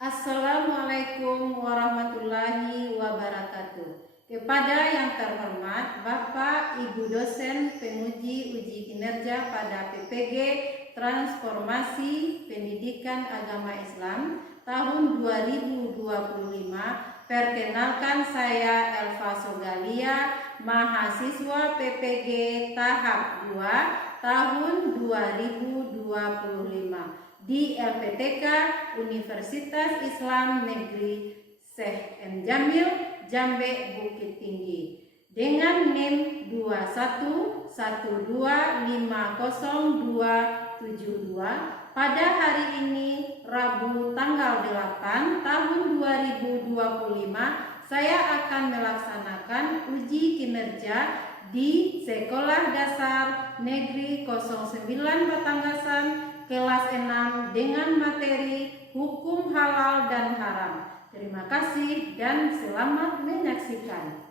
Assalamualaikum warahmatullahi wabarakatuh. Kepada yang terhormat Bapak Ibu dosen penguji uji kinerja pada PPG Transformasi Pendidikan Agama Islam tahun 2025, perkenalkan saya Elva Sogalia, mahasiswa PPG tahap 2 tahun 2025 di LPTK Universitas Islam Negeri Syekh M. Jamil, Jambe, Bukit Tinggi dengan NIM 211250272 pada hari ini Rabu tanggal 8 tahun 2025 saya akan melaksanakan uji kinerja di Sekolah Dasar Negeri 09 Batanggasan kelas 6 dengan materi hukum halal dan haram. Terima kasih dan selamat menyaksikan.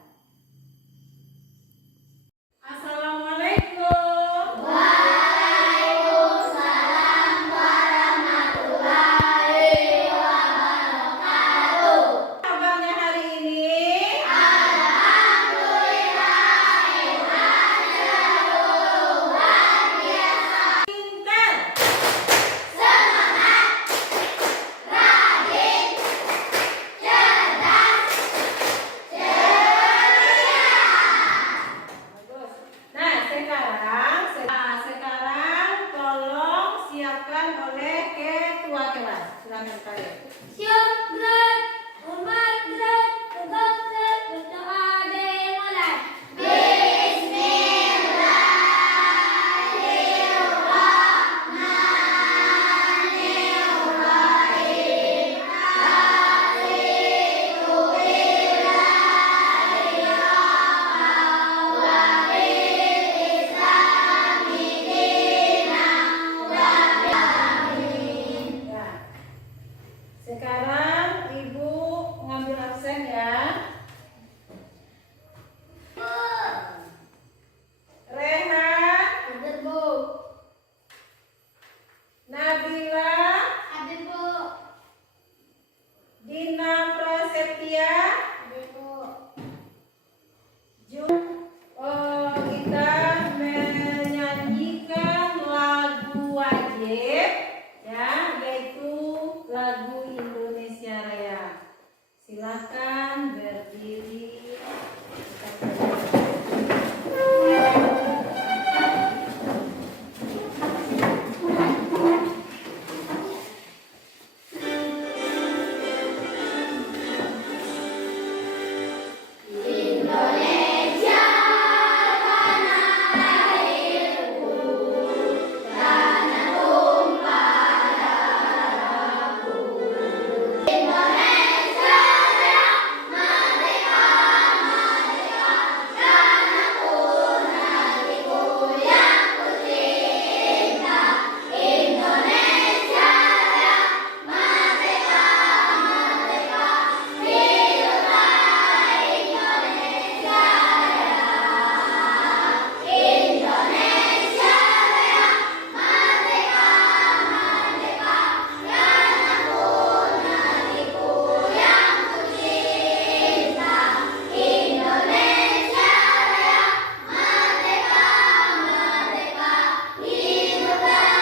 Assalamualaikum. Waalaikumsalam warahmatullahi wabarakatuh. Kabarnya hari ini? Alhamdulillah, sehat selalu, luar biasa. Pintar, Semangat, rajin, cerdas, ceria. bagus. Nah, sekarang tolong siapkan oleh ketua kelas. Silakan kalian. Siap, gerak, hormat, gerak, tegak, gerak, berdoa dimulai. Bismillahirrahmanirrahim. Raditu billahi rabban wa bil islami dinan wa bi'alamin. Nah, sekarang Ibu ngambil absen ya. Rehan, Hadir, Bu. Nabila, Hadir, Bu. Dina Prasetya, Hadir, Bu. kita menyanyikan lagu wajib ya, yaitu lagu Indonesia Raya. Silakan berdiri. Indonesia tanah airku, tanah tumpah darahku. Indonesia Raya, merdeka, merdeka, tanahku, negeriku yang ku cinta. Indonesia Raya, merdeka, merdeka, hiduplah Indonesia Raya. Indonesia Raya, merdeka, merdeka, tanahku, negeriku yang ku cinta. Indonesia Raya, merdeka, merdeka, hiduplah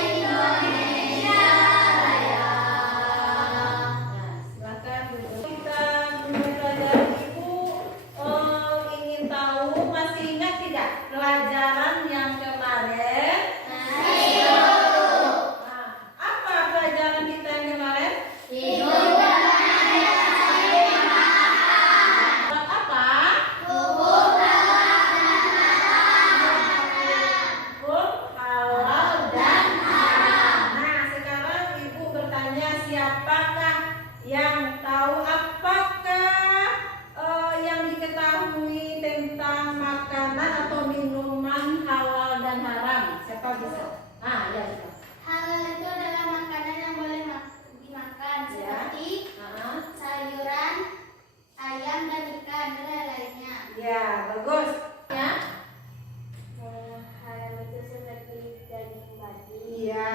Indonesia Raya. Nah, silakan duduk. Kita mulai pelajaran Ibu. Ingin tahu, masih ingat tidak pelajaran yang kemarin? Nah, apa pelajaran kita yang kemarin? Apa? Hukum halal dan haram. Nah, sekarang Ibu bertanya, siapakah yang tahu apakah yang diketahui tentang makanan atau minuman halal dan haram? Siapa bisa? Ya, bisa. Halal itu adalah makanan yang boleh dimakan seperti sayuran, ayam dan ikan dan lainnya. Ya, bagus. Ya. Halal itu seperti daging babi, Iya.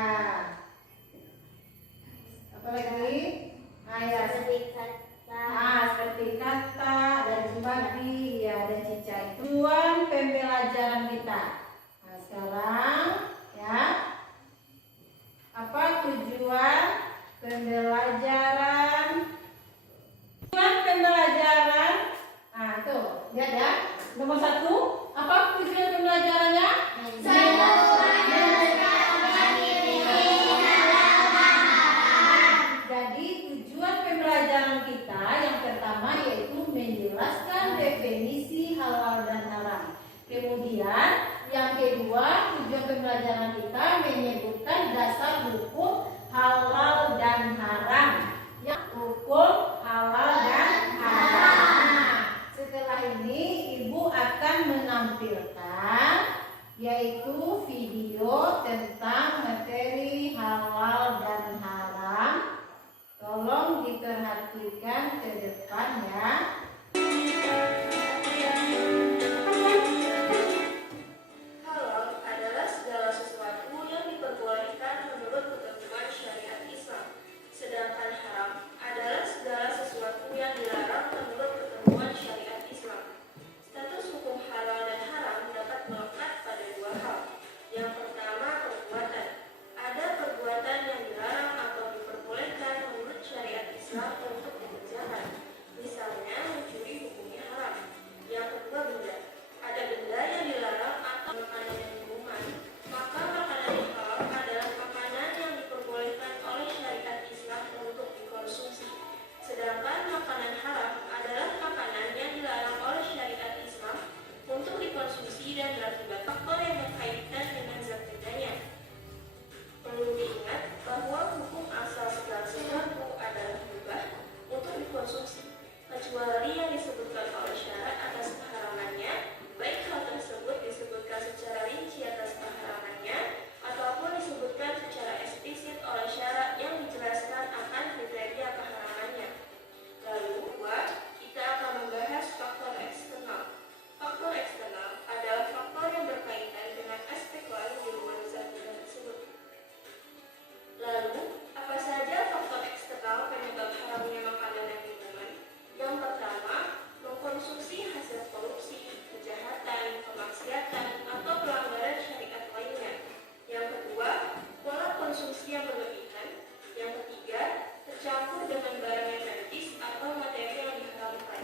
kita. Nah, sekarang ya, apa tujuan pembelajaran? Tujuan pembelajaran. Nah, tuh, lihat ya. Nomor 1, apa tujuan pembelajarannya? Jadi tujuan pembelajaran kita yang pertama yaitu menjelaskan definisi halal dan haram. Kemudian yang kedua, tujuan pembelajaran kita menyebutkan dasar hukum halal dan haram. Yang hukum halal dan haram. Nah, setelah ini Ibu akan menampilkan yaitu video tentang materi halal dan haram. Tolong diperhatikan ke depan ya. Halal adalah segala sesuatu yang diperbolehkan menurut ketentuan syariat Islam. Sedangkan haram adalah segala sesuatu yang dilarang menurut ketentuan syariat Islam. Status hukum halal dan haram dapat melekat pada dua hal. Yang pertama, perbuatan. Ada perbuatan yang dilarang atau diperbolehkan menurut syariat Islam untuk dikerjakan. Misalnya, mencuri hukumnya haram. Yang kedua, benda. Ada benda yang dilarang atau makanan yang minuman. Maka makanan yang halal adalah makanan yang diperbolehkan oleh syariat Islam untuk dikonsumsi. Sedangkan makanan haram adalah makanan yang dilarang oleh syariat Islam untuk dikonsumsi dan berakibat faktor yang berkaitan dengan zat bendanya. Perlu diingat bahwa hukum asal segala sesuatu adalah mubah untuk dikonsumsi, kecuali yang disebutkan oleh syarat atas keharamannya, baik hal tersebut disebutkan secara rinci atas keharamannya, ataupun disebutkan secara eksplisit oleh syarat yang dijelaskan akan kriteria keharamannya. Lalu, kita akan membahas faktor eksternal. Faktor eksternal adalah faktor yang berkaitan dengan aspek lain di luar zat benda tersebut. Lalu, apa saja faktor eksternal penyebab haramnya makanan dan minuman? Yang pertama, mengkonsumsi hasil korupsi, kejahatan, kemaksiatan, atau pelanggaran syariat lainnya. Yang kedua, pola konsumsi yang berlebihan. Yang ketiga, tercampur dengan barang yang najis atau materi yang diharamkan.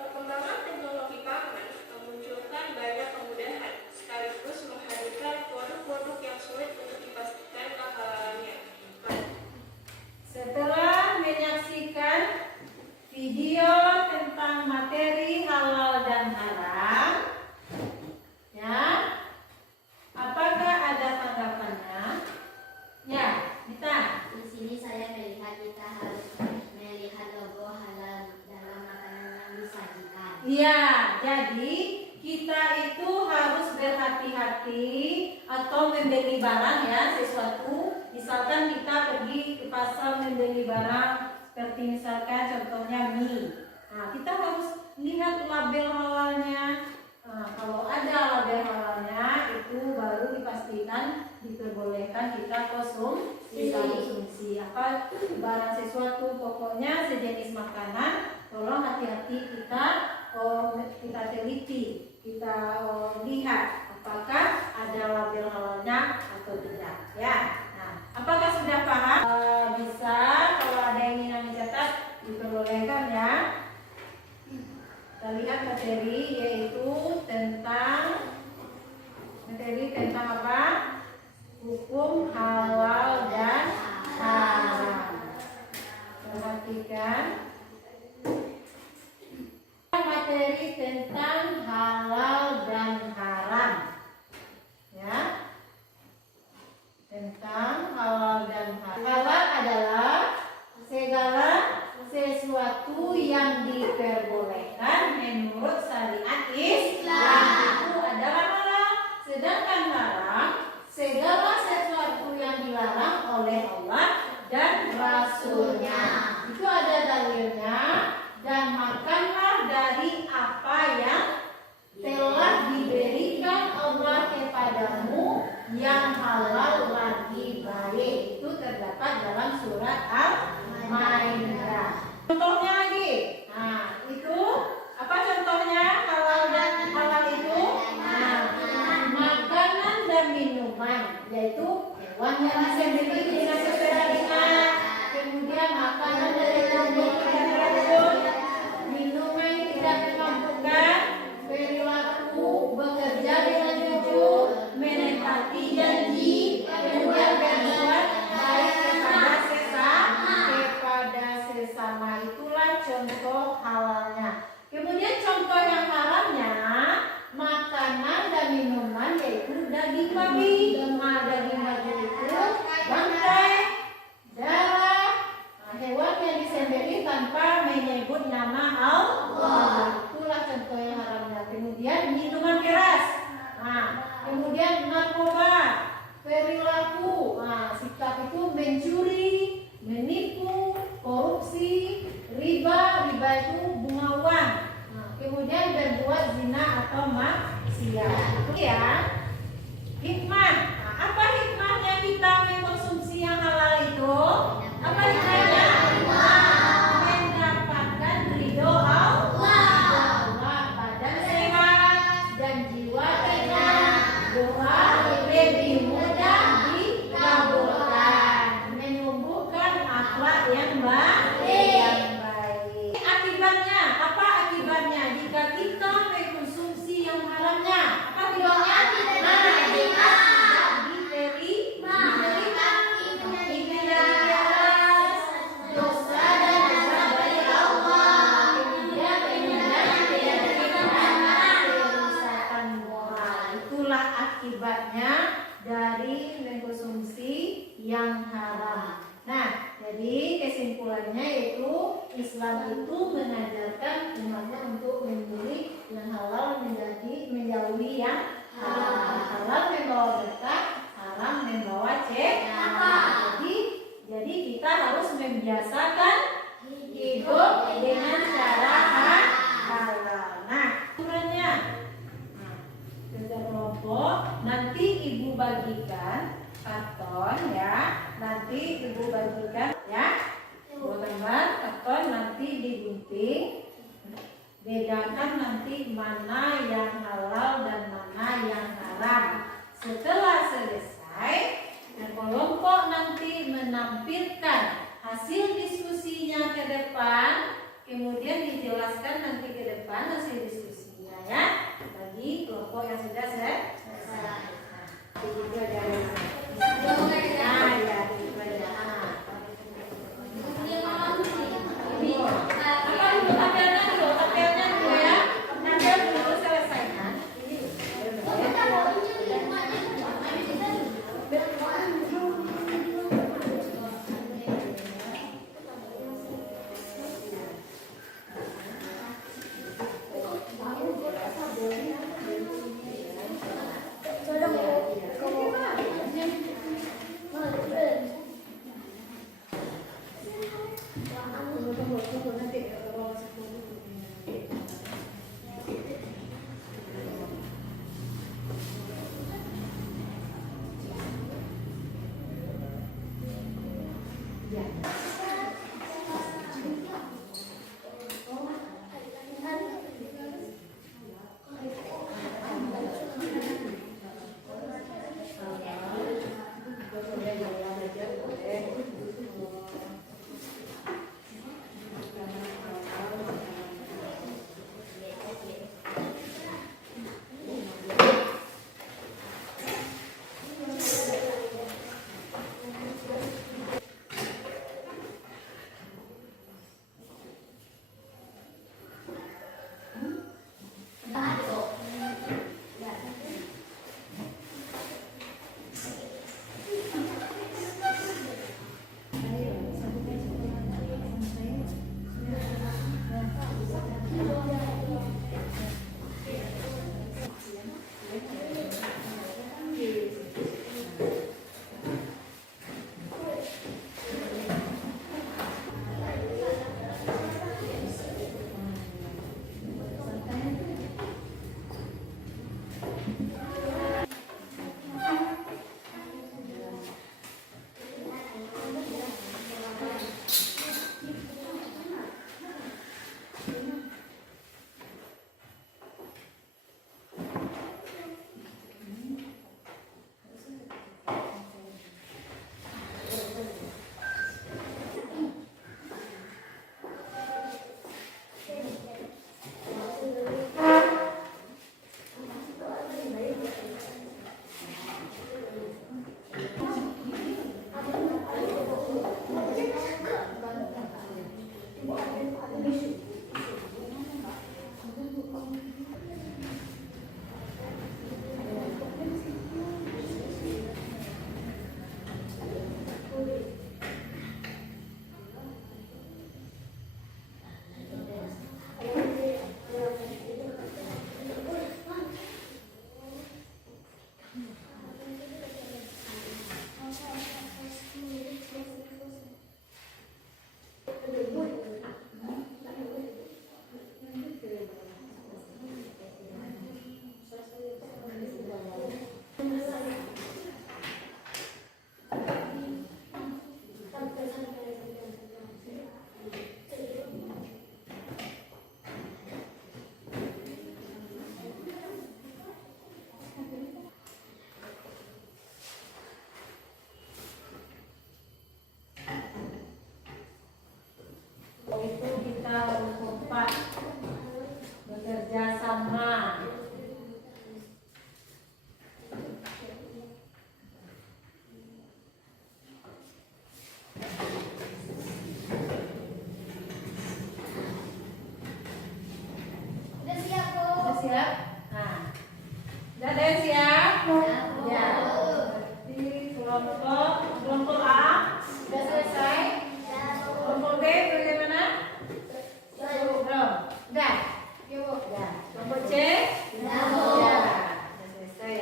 Perkembangan teknologi pangan memunculkan banyak kemudahan, sekaligus menghadirkan produk-produk yang sulit untuk dipastikan kehalalannya. Setelah menyaksikan video tentang materi halal dan haram, ya, apakah ada tanggapannya? Ya, Mita. Di sini saya melihat kita harus melihat logo halal dalam makanan yang disajikan. Iya, jadi kita itu harus berhati-hati atau membeli barang ya, sesuatu. Misalkan kita pergi ke pasar membeli barang seperti misalkan contohnya mie. Nah, kita harus lihat label halalnya. Nah, kalau ada label halalnya itu baru dipastikan diperbolehkan kita konsumsi. Apa barang sesuatu, pokoknya sejenis makanan, tolong hati-hati kita teliti, kita lihat apakah ada label halalnya atau tidak ya. Nah, apakah sudah paham? Bisa kalau ada yang ingin mencatat diperbolehkan ya. Kita lihat materi yaitu tentang apa? Hukum halal dan haram. Perhatikan materi tentang halal dan haram ya, tentang halal dan haram. Halal adalah segala sesuatu yang diperbolehkan menurut syariat Islam, itu adalah halal. Sedangkan haram yaitu hewan yang disembelih dengan syariat. Kemudian makanan dari tubuh dan racun, minuman yang tidak memabukkan, perilaku bekerja dengan jujur, menepati janji, kemudian berbuat baik kepada sesama. Itulah contoh halalnya. Kemudian contoh yang haramnya, makanan dan minuman yaitu daging babi. Daging babi itu bangkai, darah, hewan yang disembelih tanpa menyebut nama Allah. Itulah contoh yang haramnya. Kemudian minuman keras, kemudian narkoba, perilaku, sikap itu mencuri, menipu, korupsi, riba itu bunga uang. Kemudian berbuat zina atau maksiat. Ya, hikmah. Apa hikmahnya kita mengkonsumsi yang halal itu? Apa hikmahnya? Mendapatkan ridho Allah, badan sehat dan jiwa tenang, doa lebih mudah dikabulkan, menumbuhkan akhlak yang baik. Akibatnya, apa akibatnya jika kita mengkonsumsi yang haramnya? Apa akibatnya? Akibatnya dari mengkonsumsi yang haram. Nah, jadi kesimpulannya yaitu Islam itu mengajarkan umatnya untuk memilih yang halal menjauhi yang haram. Halal membawa berkah, haram membawa celaka. Jadi kita harus membiasakan hidup dengan cara halal. Nah, ukurannya kelompok nanti ibu bagikan karton ya, nanti ibu bagikan ya, buat karton nanti digunting, bedakan nanti mana yang halal dan mana yang haram. Setelah selesai, kelompok nanti menampilkan hasil diskusinya ke depan, kemudian dijelaskan nanti ke depan hasil diskusinya ya, bagi kelompok yang sudah selesai. Begitu aja. Ya, begitu aja. Tapelnya dulu ya. Tapel dulu selesaikan.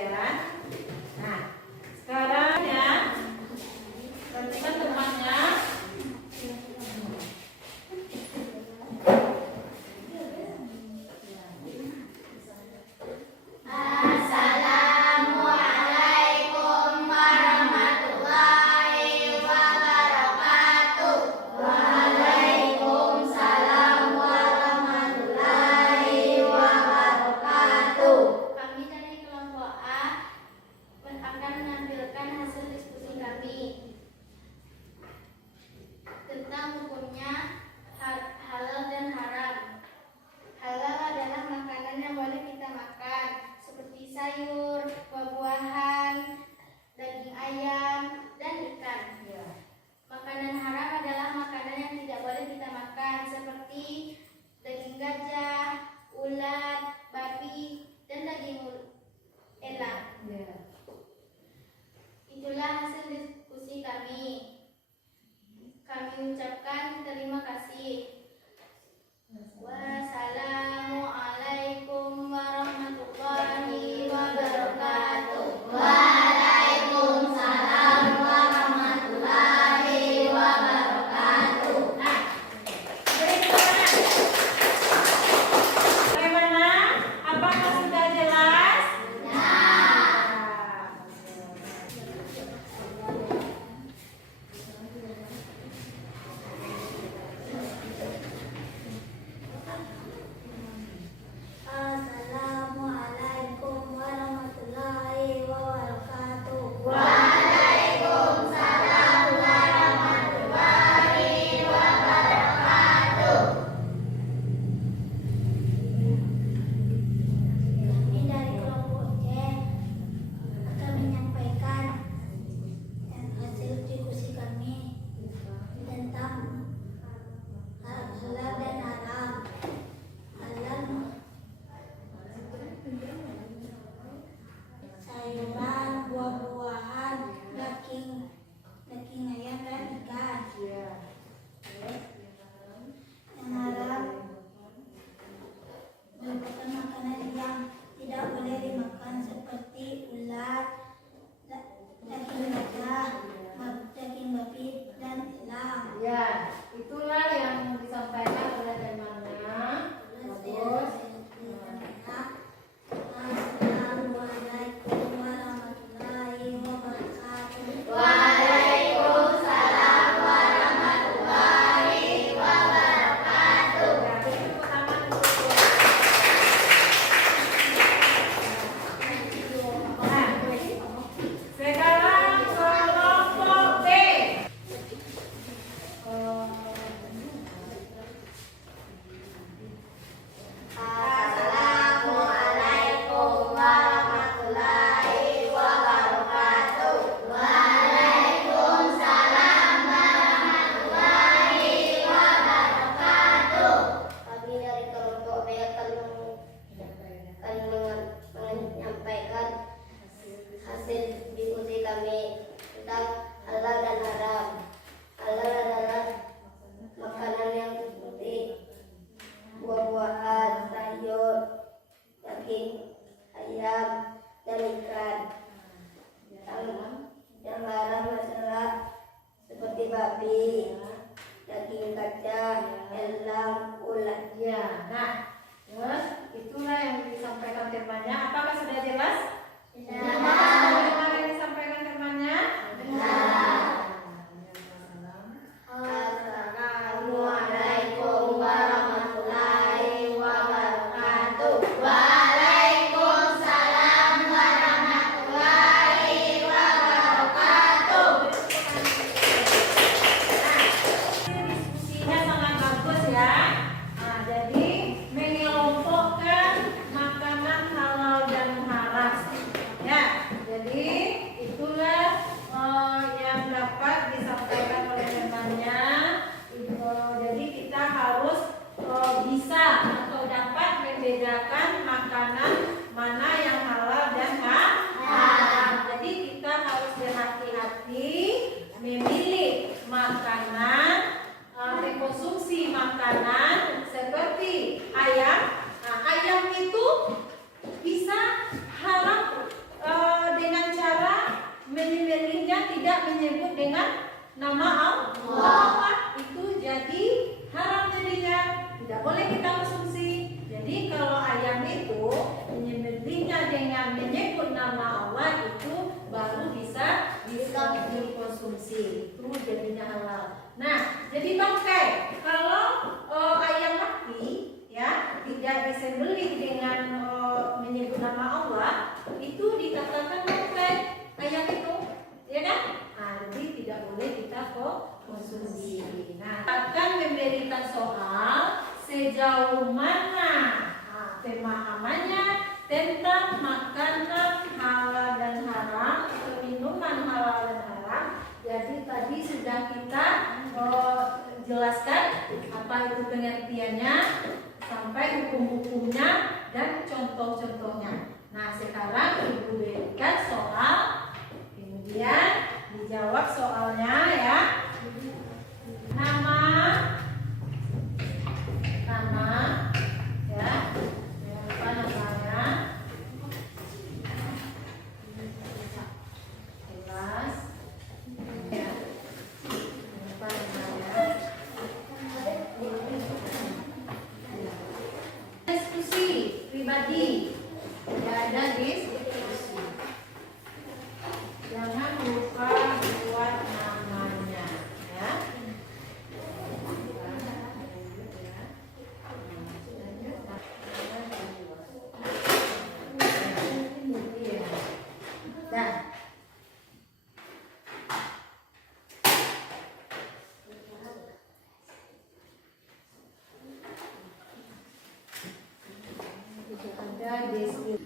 ya. Nah, sekarang ya, perhatikan temannya. Assalamualaikum warahmatullahi wabarakatuh. Waalaikumsalam warahmatullahi wabarakatuh. Kami dari kelompok A akan menampilkan hasil diskusi kami tentang hukumnya halal dan haram. Halal adalah makanan yang boleh kita makan, seperti sayur, buah-buahan, daging ayam, dan ikan. Makanan haram adalah makanan yang tidak boleh kita makan, seperti daging gajah, ulat, babi, dan daging elang. Itulah hasil diskusi kami. Kami ucapkan terima kasih. Wassalamualaikum warahmatullahi wabarakatuh. Waalaikumsalam warahmatullahi wabarakatuh. Bagaimana? Apakah sudah jelas? Assalamualaikum warahmatullahi wabarakatuh. Kami dari kelompok C akan menyampaikan hasil diskusi kami tentang halal dan haram. Halal sayuran, buah-buahan, daging ayam dan ikan. Yang haram merupakan makanan yang tidak boleh dimakan, seperti ulat, daging gajah, daging babi, dan elang. Ya, itulah yang disampaikan oleh temannya. Bagus. Assalamualaikum warahmatullahi wabarakatuh. Waalaikumsalam warahmatullahi wabarakatuh. Ya, tepuk tangan untuk Nah, sekarang kelompok B. Assalamualaikum warahmatullahi wabarakatuh. Waalaikumsalam warahmatullahi wabarakatuh. Kami dari kelompok B akan menyampaikan hasil diskusi kami tentang halal dan haram. Halal adalah makanan yang seperti buah-buahan, sayur, daging ayam, dan ikan. Yang haram adalah seperti babi, daging gajah, elang, ulat. Ya, nah, terus itulah yang disampaikan temannya. Apakah sudah jelas? Apakah sudah dengar yang disampaikan temannya? Assalamualaikum warahmatullahi wabarakatuh. Waalaikumsalam warahmatullahi wabarakatuh. Diskusinya sangat bagus ya. Nah, jadi mengelompokkan makanan halal dan haram. Ya, jadi itulah yang dapat disampaikan oleh temannya. Jadi kita harus bisa atau dapat membedakan makanan mana yang halal dan haram. Jadi kita harus berhati-hati memilih makanan, mengkonsumsi makanan seperti ayam. Nah, ayam itu bisa haram dengan nama Allah, itu jadi haram jadinya, tidak boleh kita konsumsi. Jadi kalau ayam itu menyembelihnya dengan menyebut nama Allah itu baru bisa dikonsumsi, itu jadinya halal. Nah, jadi bangkai kalau ayam mati ya tidak disembelih dengan menyebut nama Allah, itu dikatakan bangkai ayam itu, ya kan? Nah, jadi tidak boleh kita konsumsi. Nah, akan memberikan soal sejauh mana pemahamannya tentang makanan halal dan haram atau minuman halal dan haram. Jadi tadi sudah kita jelaskan apa itu pengertiannya, sampai hukum-hukumnya dan contoh-contohnya. Nah, sekarang Ibu berikan soal, kemudian dijawab soalnya ya. Nama ya, apa namanya? Jelas ya. Apa namanya? Diskusi pribadi. Ya, ada diskusi. Jangan lupa buat namanya ya. Nah, ada diskusi.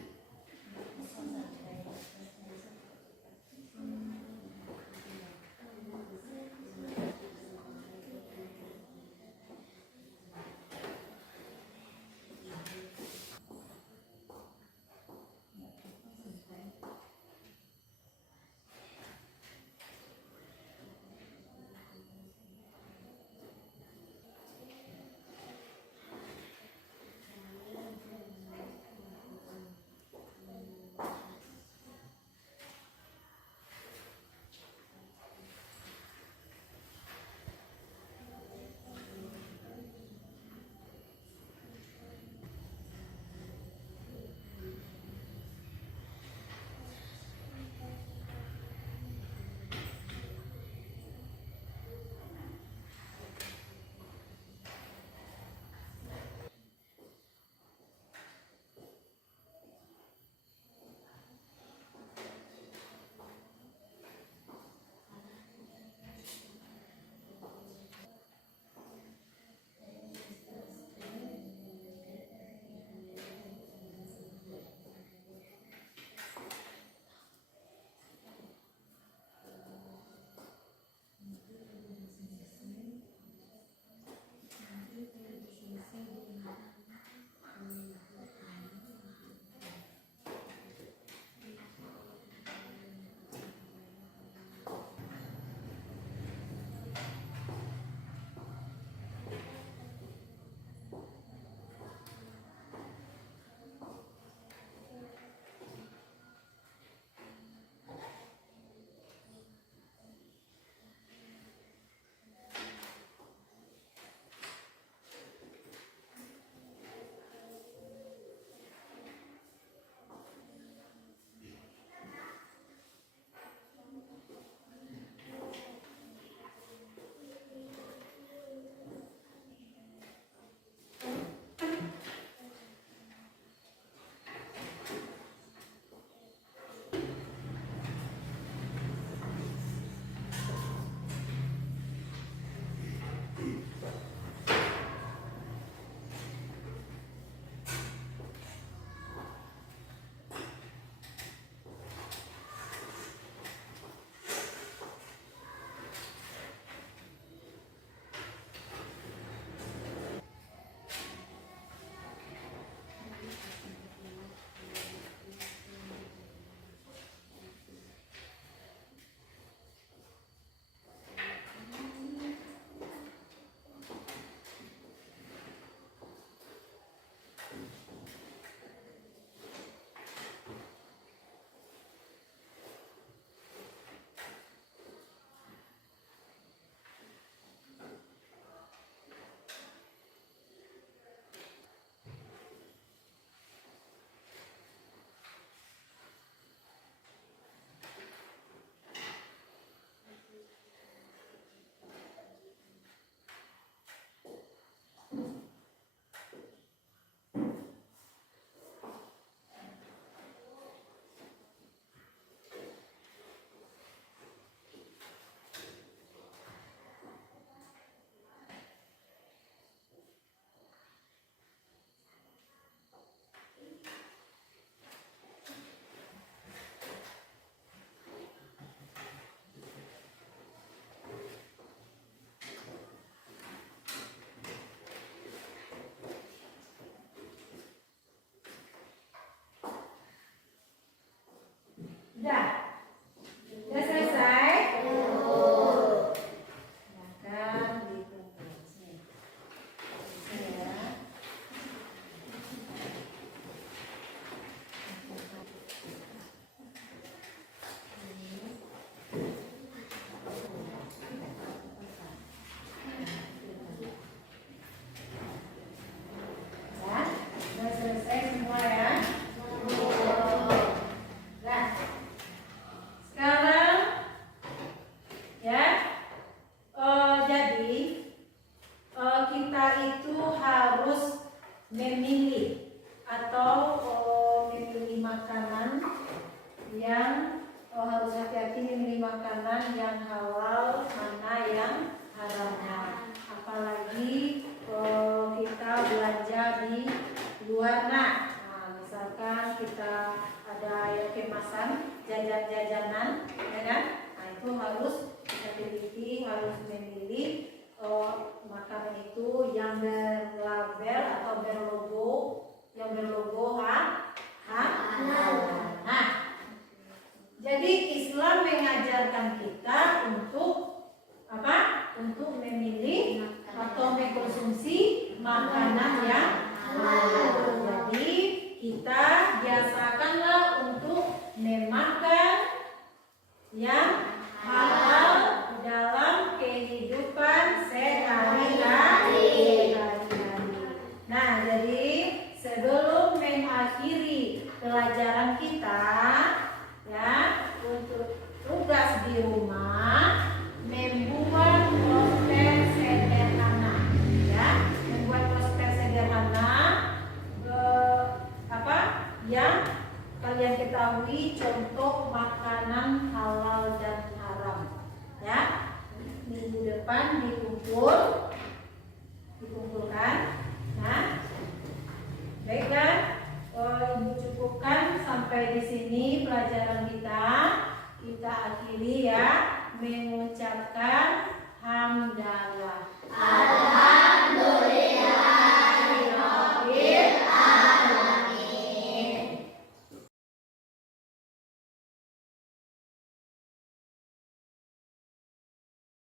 Udah? Udah selesai? Silakan dikumpul. Sini. Sini ya. Ya, udah selesai semua ya. Nah, sekarang ya, jadi kita itu harus memilih atau memilih makanan yang harus hati-hati memilih makanan yang halal, mana yang haramnya. Apalagi kita belanja di luar, nah misalkan kita ada yang kemasan jajan-jajanan, ya kan? Nah itu harus kita teliti, harus memilih makanan itu yang berlabel atau berlogo halal. Nah, jadi Islam mengajarkan kita untuk apa? Untuk memilih atau mengkonsumsi makanan yang halal. Jadi kita biasakanlah untuk memakan yang halal dalam kehidupan sehari-hari. Nah, jadi sebelum mengakhiri pelajaran kita, ya, untuk tugas di rumah membuat poster sederhana, ya, membuat poster sederhana apa yang kalian ketahui contoh makanan halal dan haram, ya. Minggu depan dikumpulkan. Nah, baiklah, Ibu cukupkan sampai di sini pelajaran kita. Kita akhiri ya, mengucapkan